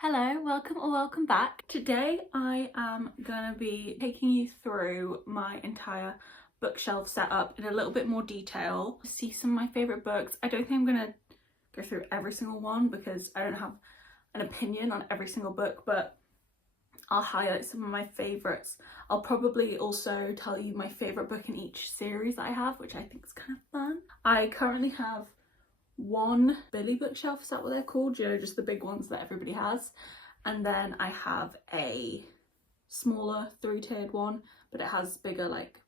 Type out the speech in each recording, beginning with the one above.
Hello, welcome or welcome back. Today I am gonna be taking you through my entire bookshelf setup in a little bit more detail. See some of my favourite books. I don't think I'm gonna go through every single one because I don't have an opinion on every single book, but I'll highlight some of my favourites. I'll probably also tell you my favourite book in each series that I have, which I think is kind of fun. I currently have one Billy bookshelf, is that what they're called? You know, just the big ones that everybody has. And then I have a smaller 3-tiered one, but it has bigger like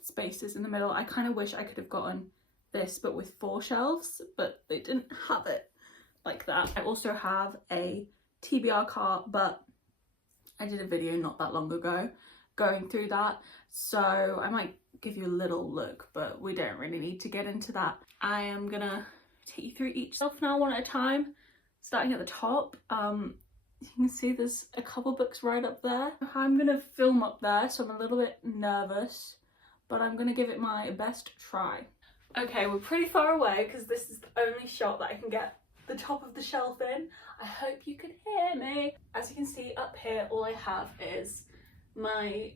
spaces in the middle. I kind of wish I could have gotten this but with 4 shelves, but they didn't have it like that. I also have a TBR cart, but I did a video not that long ago going through that, so I might give you a little look, but we don't really need to get into that. I am gonna take you through each shelf now one at a time, starting at the top. You can see there's a couple books right up there. I'm gonna film up there, so I'm a little bit nervous, but I'm gonna give it my best try. Okay, we're pretty far away because this is the only shot that I can get the top of the shelf in. I hope you can hear me. As you can see up here, all I have is my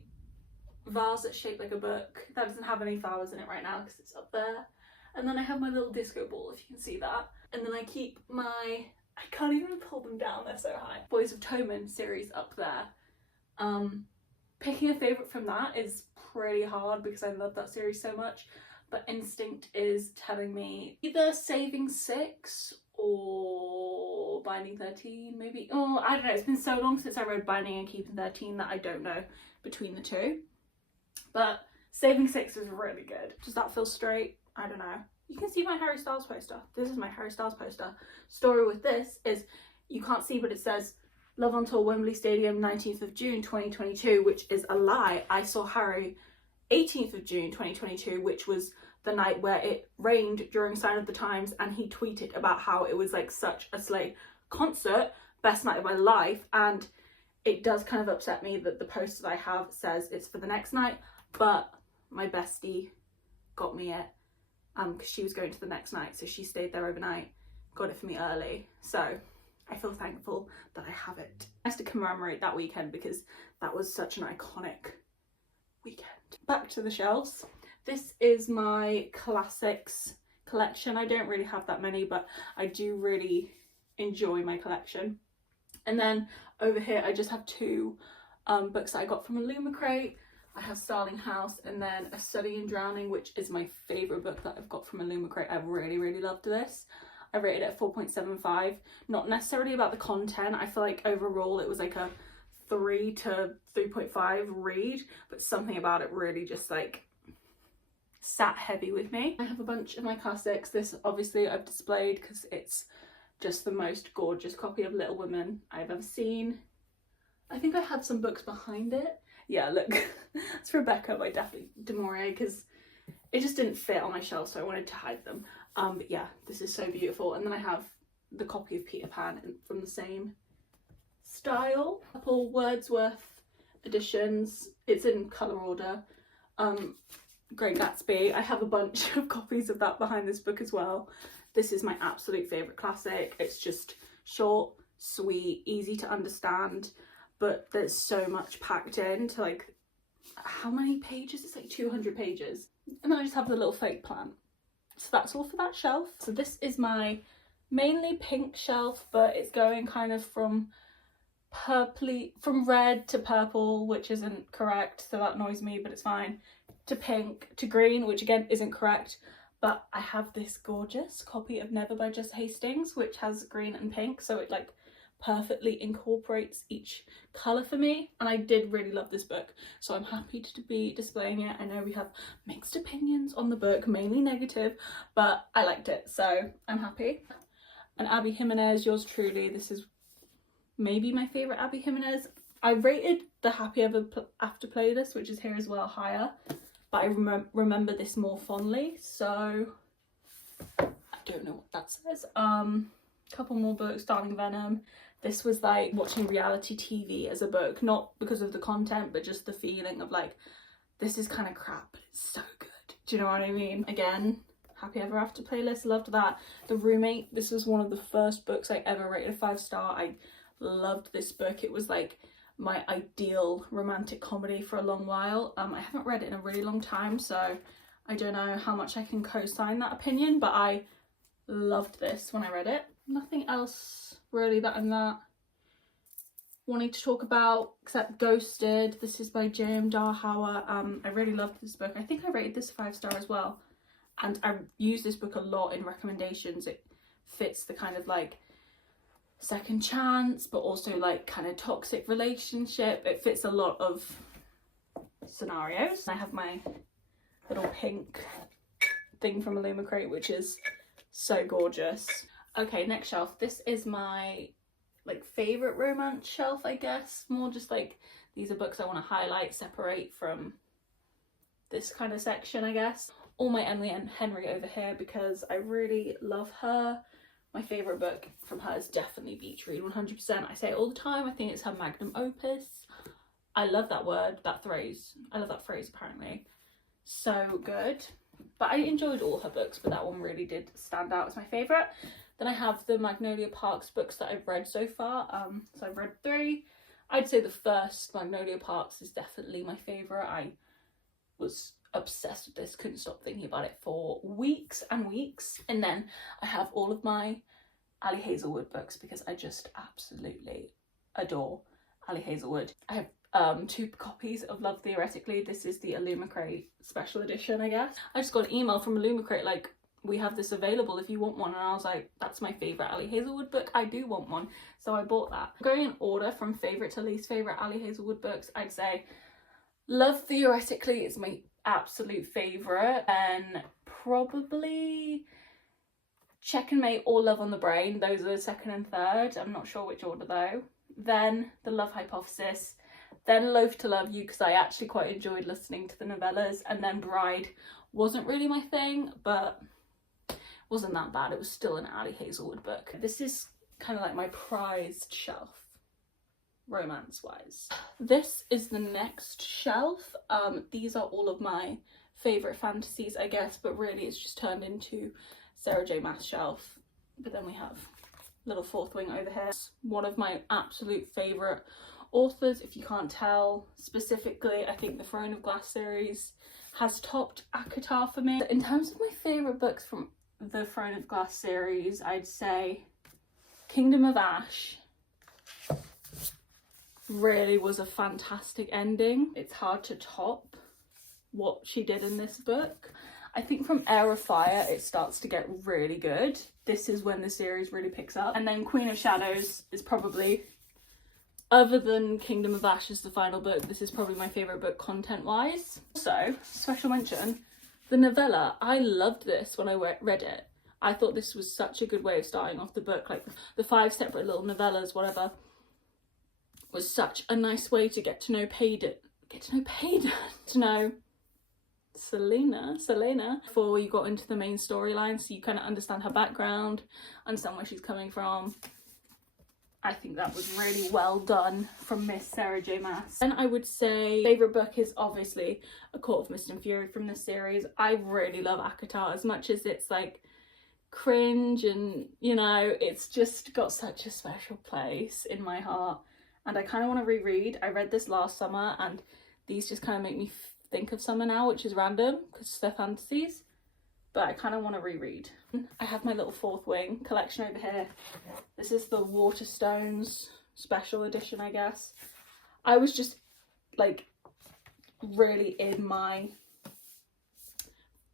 vase that's shaped like a book that doesn't have any flowers in it right now because it's up there, and then I have my little disco ball, if you can see that, and then I keep my, I can't even pull them down, they're so high, Boys of Toman series up there. Picking a favourite from that is pretty hard because I love that series so much, but instinct is telling me either Saving 6 or Binding 13 maybe. Oh, I don't know, it's been so long since I read Binding and Keeping 13 that I don't know between the two. But Saving 6 is really good. Does that feel straight? I don't know. You can see my Harry Styles poster. This is my Harry Styles poster. Story with this is, you can't see, but it says Love on Tour, Wembley Stadium, 19th of June 2022, which is a lie. I saw Harry 18th of June 2022, which was the night where it rained during Sign of the Times, and he tweeted about how it was like such a slay concert, best night of my life. And it does kind of upset me that the poster that I have says it's for the next night, but my bestie got me it because she was going to the next night, so she stayed there overnight, got it for me early, so I feel thankful that I have it. Nice to commemorate that weekend because that was such an iconic weekend. Back to the shelves. This is my classics collection. I don't really have that many, but I do really enjoy my collection. And then over here I just have 2 books that I got from a Luma crate. I have Starling House and then A Study in Drowning, which is my favourite book that I've got from a Luma crate. I really loved this. I rated it at 4.75. Not necessarily about the content. I feel like overall it was like a 3 to 3.5 read, but something about it really just like sat heavy with me. I have a bunch of my classics. This obviously I've displayed because it's just the most gorgeous copy of Little Women I've ever seen. I think I had some books behind it. Yeah, look, it's Rebecca by Daphne du Maurier because it just didn't fit on my shelf, so I wanted to hide them. But yeah, this is so beautiful. And then I have the copy of Peter Pan from the same style. A couple Wordsworth editions. It's in colour order. Great Gatsby. I have a bunch of copies of that behind this book as well. This is my absolute favourite classic. It's just short, sweet, easy to understand, but there's so much packed in to like, how many pages? It's like 200 pages. And then I just have the little fake plant. So that's all for that shelf. So this is my mainly pink shelf, but it's going kind of from purpley, from red to purple, which isn't correct, so that annoys me, but it's fine, to pink, to green, which again isn't correct. But I have this gorgeous copy of Never by Jess Hastings, which has green and pink, so it like perfectly incorporates each colour for me, and I did really love this book, so I'm happy to be displaying it. I know we have mixed opinions on the book, mainly negative, but I liked it, so I'm happy. And Abby Jimenez, yours truly, this is maybe my favourite Abby Jimenez. I rated the Happy Ever After playlist, which is here as well, higher, but I remember this more fondly, so I don't know what that says. Couple more books. Darling Venom. This was like watching reality TV as a book, not because of the content, but just the feeling of like, this is kind of crap, but it's so good. Do you know what I mean? Again, Happy Ever After playlist, loved that. The Roommate, this was one of the first books I ever rated a 5-star. I loved this book. It was like my ideal romantic comedy for a long while. I haven't read it in a really long time, so I don't know how much I can co-sign that opinion, but I loved this when I read it. Nothing else really that I'm wanting to talk about except Ghosted. This is by J.M. Darhower. I really loved this book. I think I rated this 5-star as well, and I use this book a lot in recommendations. It fits the kind of like second chance but also like kind of toxic relationship. It fits a lot of scenarios. I have my little pink thing from Illumicrate, which is so gorgeous. Okay, next shelf. This is my like favorite romance shelf, I guess. More just like these are books I want to highlight, separate from this kind of section, I guess. All my Emily and Henry over here because I really love her. My favourite book from her is definitely Beach Read, 100%. I say it all the time. I think it's her magnum opus. I love that word, that phrase. I love that phrase, apparently. So good. But I enjoyed all her books, but that one really did stand out as my favourite. Then I have the Magnolia Parks books that I've read so far. So I've read 3. I'd say the first, Magnolia Parks, is definitely my favourite. I was obsessed with this, couldn't stop thinking about it for weeks and weeks. And then I have all of my Ali Hazelwood books because I just absolutely adore Ali Hazelwood. I have 2 copies of Love Theoretically. This is the Illumicrate special edition, I guess. I just got an email from Illumicrate like, we have this available if you want one, and I was like, that's my favourite Ali Hazelwood book, I do want one, so I bought that. Going in order from favourite to least favourite Ali Hazelwood books, I'd say Love Theoretically is my absolute favourite, and probably Checkmate or Love on the Brain. Those are the second and third. I'm not sure which order though. Then The Love Hypothesis, then Loath to Love You because I actually quite enjoyed listening to the novellas, and then Bride wasn't really my thing, but wasn't that bad. It was still an Ali Hazelwood book. This is kind of like my prized shelf, romance wise. This is the next shelf. These are all of my favourite fantasies, I guess, but really it's just turned into Sarah J Maas shelf. But then we have little fourth wing over here. One of my absolute favourite authors, if you can't tell. Specifically, I think the Throne of Glass series has topped ACOTAR for me. In terms of my favourite books from the Throne of Glass series, I'd say Kingdom of Ash really was a fantastic ending. It's hard to top what she did in this book. I think from Heir of Fire it starts to get really good. This is when the series really picks up. And then Queen of Shadows is probably, other than Kingdom of Ash as the final book, this is probably my favourite book content wise. So, special mention, the novella. I loved this when I read it. I thought this was such a good way of starting off the book. Like the 5 separate little novellas, whatever, was such a nice way to get to know to know Selena before you got into the main storyline, so you kind of understand her background, understand where she's coming from. I think that was really well done from Miss Sarah J Maas. Then I would say favourite book is obviously A Court of Mist and Fury from this series. I really love ACOTAR, as much as it's like cringe and, you know, it's just got such a special place in my heart, and I kind of want to reread. I read this last summer and these just kind of make me think of summer now, which is random because they're fantasies, but I kind of want to reread. I have my little fourth wing collection over here. This is the Waterstones special edition, I guess. I was just like really in my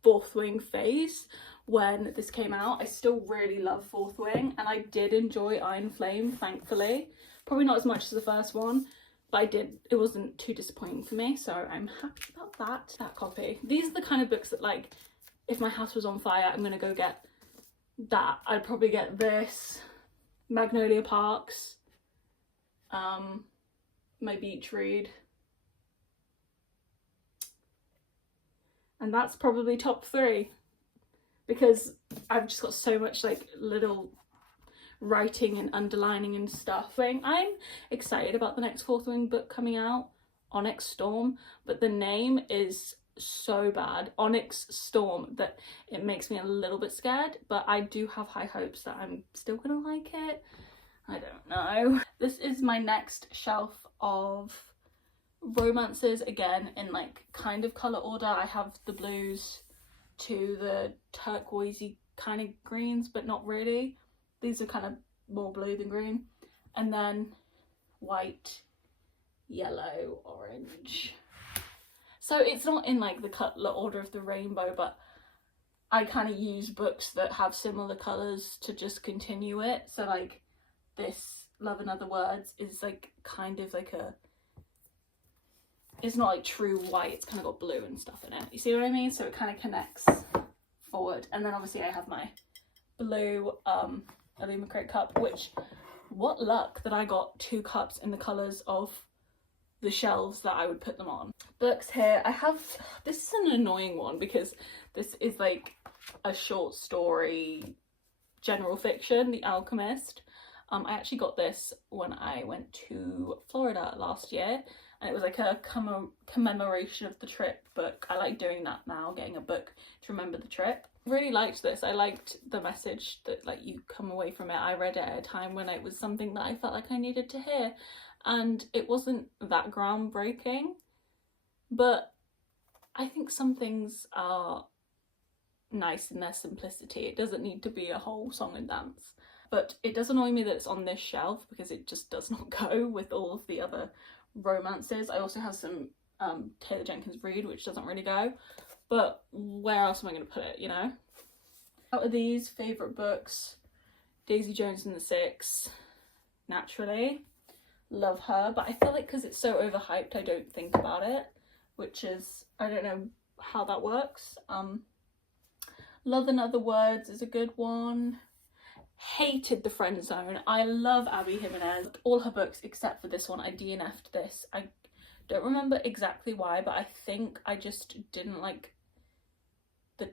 fourth wing phase when this came out. I still really love fourth wing, and I did enjoy Iron Flame, thankfully. Probably not as much as the first one, but it wasn't too disappointing for me, so I'm happy about that copy. These are the kind of books that, like, if my house was on fire, I'm gonna go get that. I'd probably get this, Magnolia Parks, my Beach Read, and that's probably top 3, because I've just got so much like little writing and underlining and stuff. I'm excited about the next fourth wing book coming out, Onyx Storm, but the name is so bad, Onyx Storm, that it makes me a little bit scared, but I do have high hopes that I'm still gonna like it. I don't know. This is my next shelf of romances, again in like kind of colour order. I have the blues to the turquoisey kind of greens, but not really. These are kind of more blue than green. And then white, yellow, orange. So it's not in like the colour order of the rainbow, but I kind of use books that have similar colours to just continue it. So like this Love and Other Words is like kind of like a, it's not like true white, it's kind of got blue and stuff in it. You see what I mean? So it kind of connects forward. And then obviously I have my blue Illumicrate cup, which, what luck that I got 2 cups in the colours of the shelves that I would put them on. Books here, I have, this is an annoying one because this is like a short story, general fiction, The Alchemist. I actually got this when I went to Florida last year, and it was like a commemoration of the trip book. I like doing that now, getting a book to remember the trip. Really liked this. I liked the message that like you come away from it. I read it at a time when it was something that I felt like I needed to hear, and it wasn't that groundbreaking, but I think some things are nice in their simplicity. It doesn't need to be a whole song and dance. But it does annoy me that it's on this shelf because it just does not go with all of the other romances. I also have some Taylor Jenkins Reid, which doesn't really go, but where else am I going to put it, you know? Out of these favourite books, Daisy Jones and the Six, naturally. Love her, but I feel like because it's so overhyped I don't think about it, which is, I don't know how that works. Love and Other Words is a good one. Hated The Friend Zone. I love Abby Jimenez. All her books except for this one. I DNF'd this. I don't remember exactly why, but I think I just didn't like the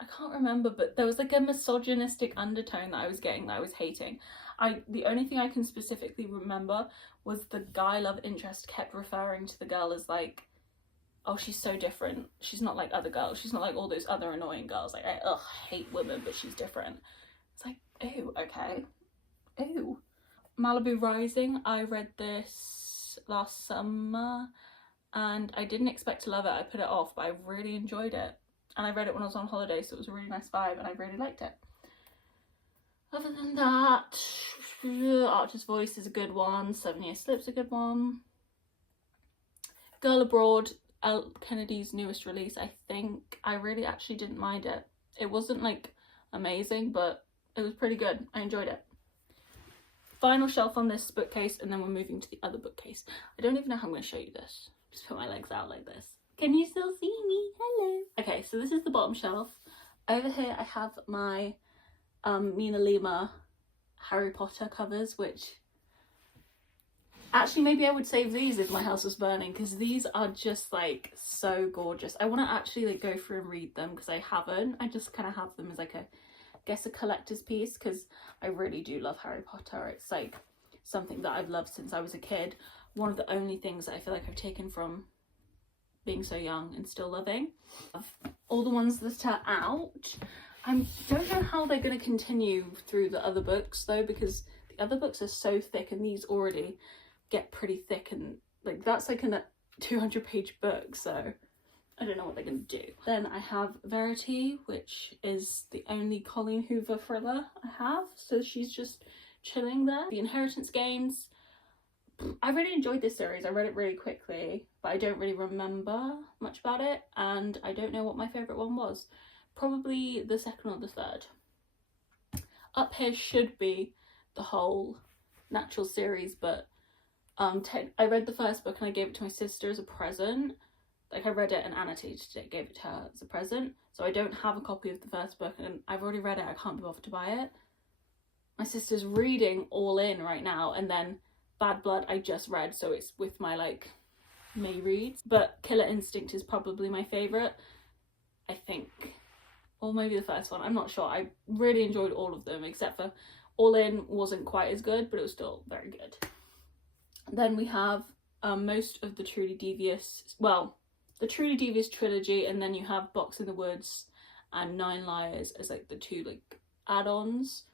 I can't remember, but there was like a misogynistic undertone that I was getting that I was hating. The only thing I can specifically remember was the guy love interest kept referring to the girl as like, oh, she's so different. She's not like other girls. She's not like all those other annoying girls. Like, I hate women, but she's different. It's like, ew, okay. Ew. Malibu Rising, I read this last summer and I didn't expect to love it. I put it off, but I really enjoyed it. And I read it when I was on holiday, so it was a really nice vibe and I really liked it. Other than that, Archer's Voice is a good one. 7 Year Slip's a good one. Girl Abroad, Elle Kennedy's newest release, I think. I really actually didn't mind it. It wasn't like amazing, but it was pretty good. I enjoyed it. Final shelf on this bookcase, and then we're moving to the other bookcase. I don't even know how I'm going to show you this. Just put my legs out like this. Can you still see me? Hello. Okay, so this is the bottom shelf. Over here I have my Mina Lima Harry Potter covers, which actually maybe I would save these if my house was burning, because these are just like so gorgeous. I want to actually like go through and read them because I haven't. I just kind of have them as like a collector's piece because I really do love Harry Potter. It's like something that I've loved since I was a kid. One of the only things that I feel like I've taken from being so young and still loving. All the ones that are out, I don't know how they're going to continue through the other books though, because the other books are so thick and these already get pretty thick, and like that's like a 200-page book, so I don't know what they're going to do. Then I have Verity, which is the only Colleen Hoover thriller I have, so she's just chilling there. The Inheritance Games, I really enjoyed this series. I read it really quickly, but I don't really remember much about it, and I don't know what my favourite one was. Probably the second or the third. Up here should be the whole Natural series, but I read the first book and I gave it to my sister as a present. Like I read it and annotated it, gave it to her as a present. So I don't have a copy of the first book and I've already read it. I can't be bothered to buy it. My sister's reading All In right now, and then Bad Blood I just read, so it's with my like May reads. But Killer Instinct is probably my favourite, I think. Or maybe the first one, I'm not sure. I really enjoyed all of them except for All In wasn't quite as good, but it was still very good. Then we have most of the Truly Devious, well, the Truly Devious trilogy, and then you have Box in the Woods and Nine Liars as like the two like add-ons.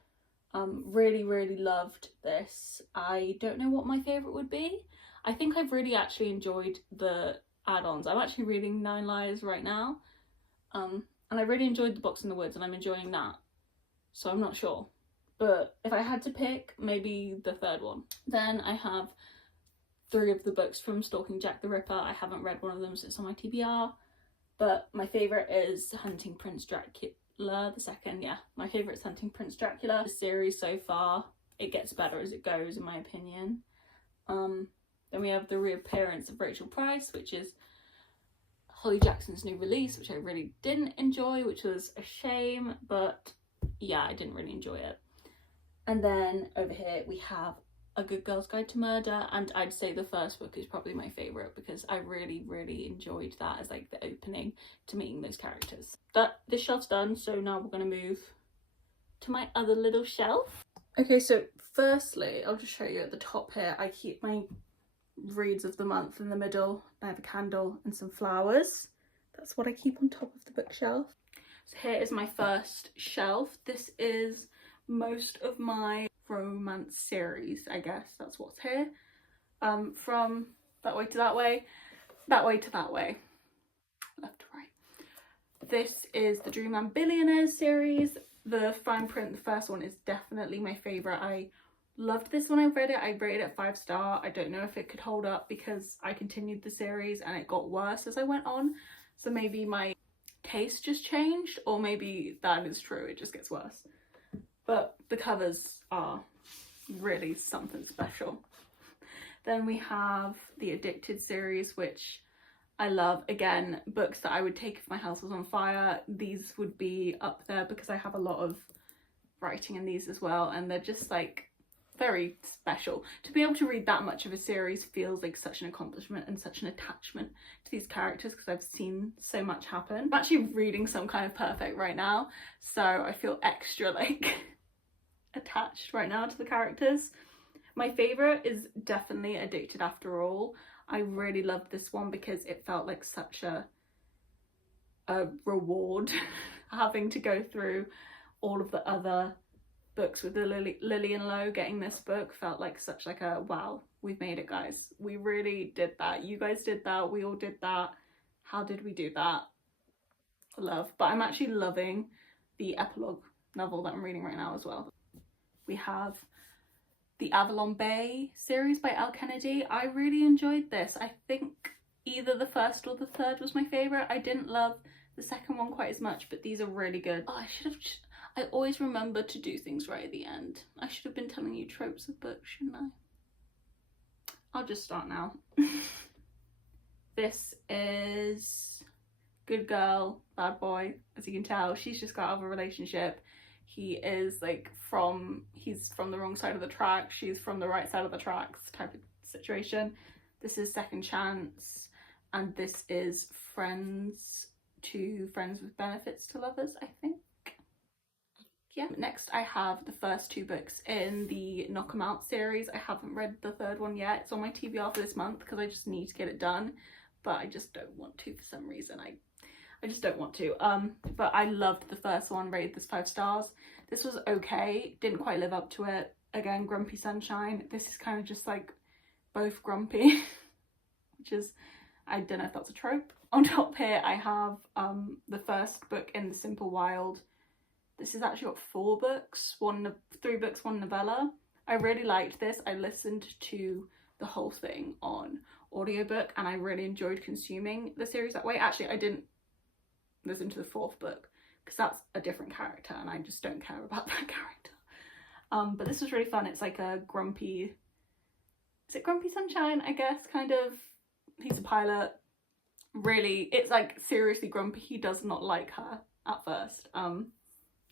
Really loved this. I don't know what my favourite would be. I think I've really actually enjoyed the add-ons. I'm actually reading Nine Lives right now, and I really enjoyed The Box in the Woods, and I'm enjoying that, so I'm not sure. But if I had to pick, maybe the third one. Then I have 3 of the books from Stalking Jack the Ripper. I haven't read one of them, so it's on my TBR, but my favourite is Hunting Prince Dracula, the second. Yeah, my favourite is Hunting Prince Dracula. The series so far, it gets better as it goes, in my opinion. Then we have The Reappearance of Rachel Price, which is Holly Jackson's new release, which I really didn't enjoy, which was a shame, but yeah, I didn't really enjoy it. And then over here we have A Good Girl's Guide to Murder, and I'd say the first book is probably my favourite because I really enjoyed that as like the opening to meeting those characters. This shelf's done, so now we're going to move to my other little shelf. Okay, so firstly, I'll just show you at the top here, I keep my reads of the month in the middle. I have a candle and some flowers. That's what I keep on top of the bookshelf. So here is my first shelf. This is most of my romance series, I guess that's what's here. From that way to that way, that way to that way, left to right. This is the Dreamland Billionaires series. The fine print, the first one, is definitely my favourite. I loved this when I read it. I rated it 5-star. I don't know if it could hold up because I continued the series and it got worse as I went on. So maybe my taste just changed, or maybe that is true, it just gets worse. But the covers are really something special. Then we have the Addicted series, which I love. Again, books that I would take if my house was on fire. These would be up there because I have a lot of writing in these as well, and they're just like very special. To be able to read that much of a series feels like such an accomplishment and such an attachment to these characters because I've seen so much happen. I'm actually reading Some Kind of Perfect right now, so I feel extra like attached right now to the characters. My favourite is definitely Addicted After All. I really loved this one because it felt like such a reward having to go through all of the other books with the Lillian Lowe. Getting this book felt like such like a wow, we've made it, guys. We really did that. You guys did that. We all did that. How did we do that? Love. But I'm actually loving the epilogue novel that I'm reading right now as well. We have the Avalon Bay series by Elle Kennedy. I really enjoyed this. I think either the first or the third was my favourite. I didn't love the second one quite as much, but these are really good. Oh, I always remember to do things right at the end. I should have been telling you tropes of books, shouldn't I? I'll just start now. This is Good Girl, Bad Boy. As you can tell, she's just got out of a relationship. He is like he's from the wrong side of the track, she's from the right side of the tracks type of situation. This is Second Chance, and this is Friends with Benefits to Lovers, I think. Yeah. Next I have the first 2 books in the Knock 'Em Out series. I haven't read the third one yet. It's on my TBR for this month because I just need to get it done, but I just don't want to for some reason. I just don't want to. But I loved the first one, rated this 5 stars. This was okay, didn't quite live up to it. Again, Grumpy Sunshine. This is kind of just like both grumpy, which is, I don't know if that's a trope. On top here I have the first book in the Simple Wild. This has actually got 4 books, 3 books, 1 novella. I really liked this. I listened to the whole thing on audiobook and I really enjoyed consuming the series that way. Actually, I didn't listen to the 4th book because that's a different character and I just don't care about that character. But this was really fun. It's like a grumpy, is it Grumpy Sunshine, I guess, kind of. He's a pilot. Really, it's like seriously grumpy. He does not like her at first.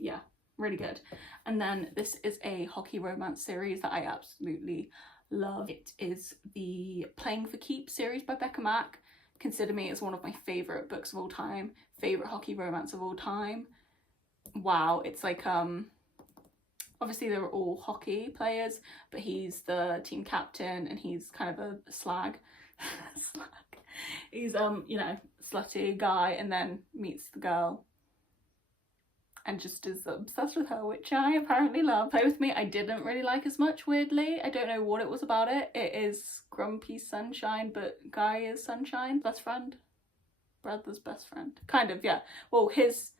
Yeah, really good. And then this is a hockey romance series that I absolutely love. It is the Playing for Keeps series by Becca Mack. Consider me as one of my favourite books of all time, favourite hockey romance of all time. Wow, it's like obviously they were all hockey players, but he's the team captain and he's kind of a slag. He's you know, slutty guy, and then meets the girl and just is obsessed with her, which I apparently love. Play With Me I didn't really like as much, weirdly. I don't know what it was about it. It is Grumpy Sunshine, but Guy is Sunshine. Best friend? Brother's best friend. Kind of, yeah. Well, it's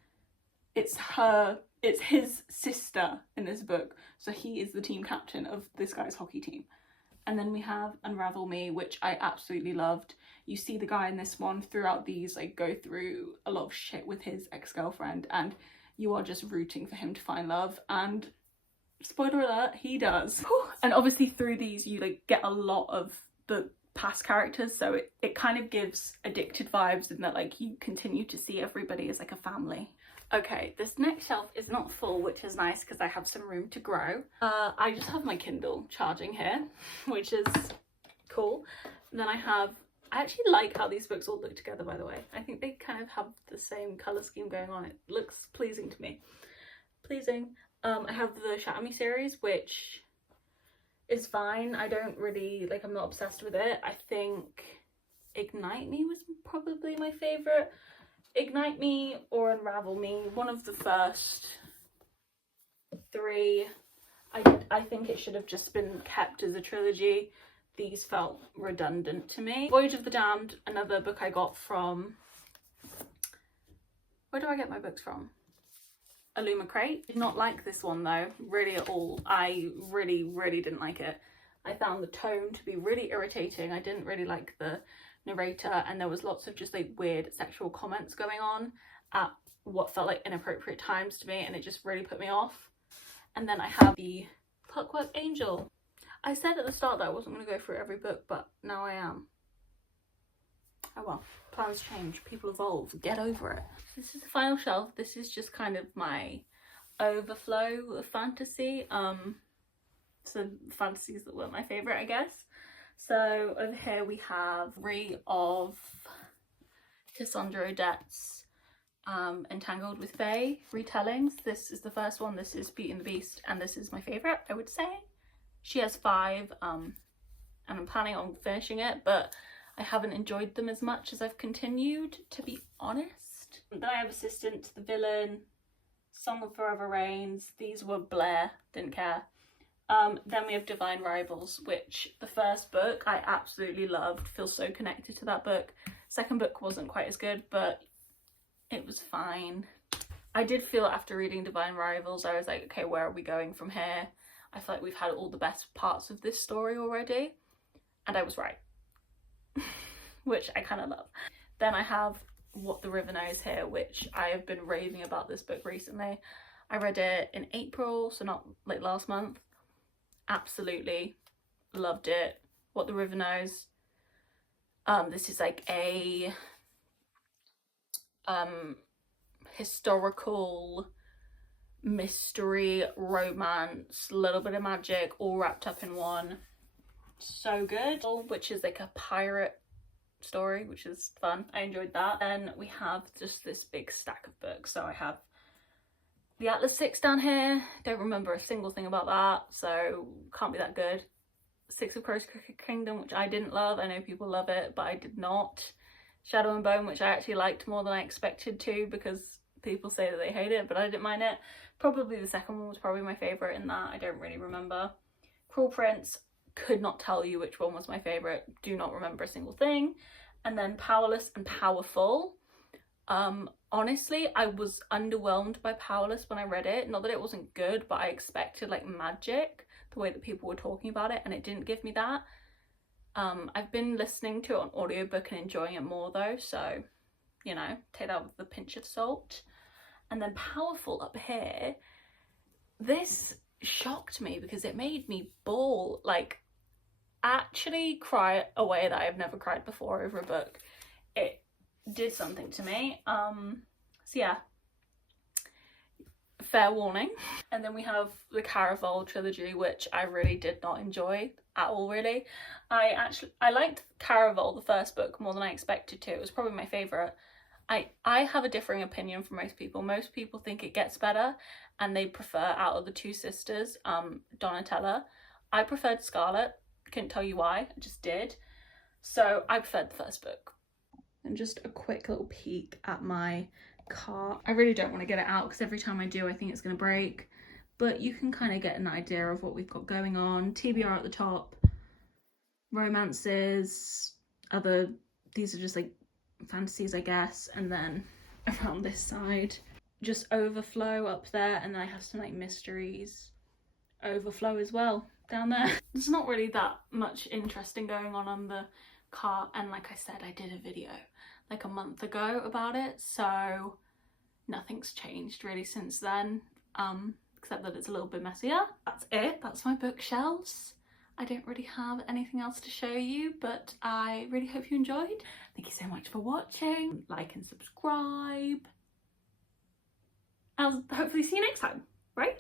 his sister in this book, so he is the team captain of this guy's hockey team. And then we have Unravel Me, which I absolutely loved. You see the guy in this one throughout these like go through a lot of shit with his ex-girlfriend, and you are just rooting for him to find love, and spoiler alert, he does. And obviously through these you like get a lot of the past characters, so it kind of gives Addicted vibes in that like you continue to see everybody as like a family. Okay, this next shelf is not full, which is nice because I have some room to grow. I just have my Kindle charging here, which is cool. And then I actually like how these books all look together, by the way. I think they kind of have the same colour scheme going on. It looks pleasing to me. Pleasing. I have the Shatter Me series, which is fine. I don't really, like, I'm not obsessed with it. I think Ignite Me was probably my favourite. Ignite Me or Unravel Me, one of the first three. I think it should have just been kept as a trilogy. These felt redundant to me. Voyage of the Damned, another book I got from... Where do I get my books from? Illuma Crate. Did not like this one though, really at all. I really didn't like it. I found the tone to be really irritating. I didn't really like the narrator, and there was lots of just like weird sexual comments going on at what felt like inappropriate times to me, and it just really put me off. And then I have the Clockwork Angel. I said at the start that I wasn't going to go through every book, but now I am. Oh well, plans change, people evolve, get over it. This is the final shelf. This is just kind of my overflow of fantasy. Some fantasies that weren't my favourite, I guess. So over here we have 3 of Cassandra Odette's Entangled with Fae retellings. This is the first one, this is Beauty and the Beast, and this is my favourite, I would say. She has 5, and I'm planning on finishing it, but I haven't enjoyed them as much as I've continued, to be honest. Then I have Assistant to the Villain, Song of Forever Rains. These were Blair, didn't care. Then we have Divine Rivals, which the first book I absolutely loved, feel so connected to that book. Second book wasn't quite as good, but it was fine. I did feel after reading Divine Rivals, I was like, okay, where are we going from here? I feel like we've had all the best parts of this story already, and I was right. Which I kind of love. Then I have What the River Knows here, which I have been raving about this book recently. I read it in April, so not like last month. Absolutely loved it. What the River Knows. This is like a historical mystery romance, a little bit of magic, all wrapped up in one. So good. Which is like a pirate story, which is fun. I enjoyed that. Then we have just this big stack of books. So I have the Atlas 6 down here. Don't remember a single thing about that, so can't be that good. 6 of Crows Kingdom, which I didn't love. I know people love it, but I did not. Shadow and Bone, which I actually liked more than I expected to, because people say that they hate it, but I didn't mind it. Probably the second one was probably my favourite in that. I don't really remember. Cruel Prince, could not tell you which one was my favourite. Do not remember a single thing. And then Powerless and Powerful. Honestly, I was underwhelmed by Powerless when I read it. Not that it wasn't good, but I expected like magic, the way that people were talking about it, and it didn't give me that. I've been listening to it on audiobook and enjoying it more though, so, you know, take that with a pinch of salt. And then Powerful up here, this shocked me because it made me bawl, like actually cry a way that I've never cried before over a book. It did something to me. So yeah, fair warning. And then we have the Caraval trilogy, which I really did not enjoy at all, really. I liked Caraval, the first book, more than I expected to. It was probably my favourite. I have a differing opinion from most people. Most people think it gets better and they prefer out of the 2 sisters, Donatella. I preferred Scarlet. Couldn't tell you why, I just did. So I preferred the first book. And just a quick little peek at my cart. I really don't want to get it out because every time I do I think it's going to break, but you can kind of get an idea of what we've got going on. TBR at the top, romances, these are just like fantasies I guess, and then around this side just overflow up there, and then I have some like mysteries overflow as well down there. There's not really that much interesting going on the cart, and like I said, I did a video like a month ago about it, so nothing's changed really since then, except that it's a little bit messier. That's it, that's my bookshelves. I don't really have anything else to show you, but I really hope you enjoyed. Thank you so much for watching. Like and subscribe. I'll hopefully see you next time, right?